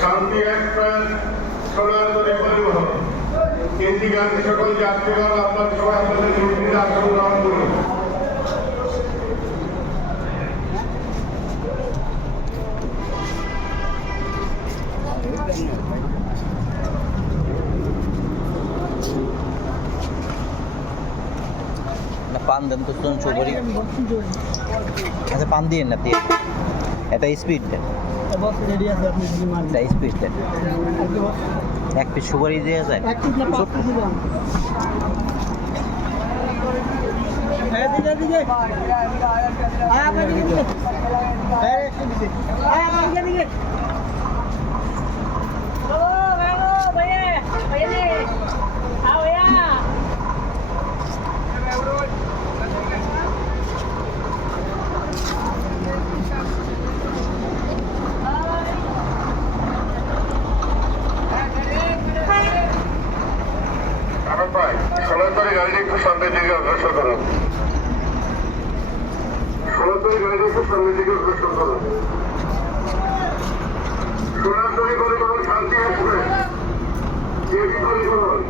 শান্তি এক্সপ্রেস সোনারতরী পরিবহন ইন্ডিগান সকল যাত্রীগণ আপনার সবাই আপনাদের নির্দিষ্ট আসন গ্রহণ করুন। পান দেন তো শুনছো করি আচ্ছা পান দিয়ে না দিয়ে এটা স্পিড দেন স্পিড দেন এক পিস সুপারি দেওয়া যায় সোনারতরী গাড়িটি একটু সামনের দিকে অগ্রসর করুন। সোনারতরী গাড়িটি একটু সামনের দিকে অগ্রসর করুন। সোনারতরী পরিবহন শান্তি এক্সপ্রেস পরিবহন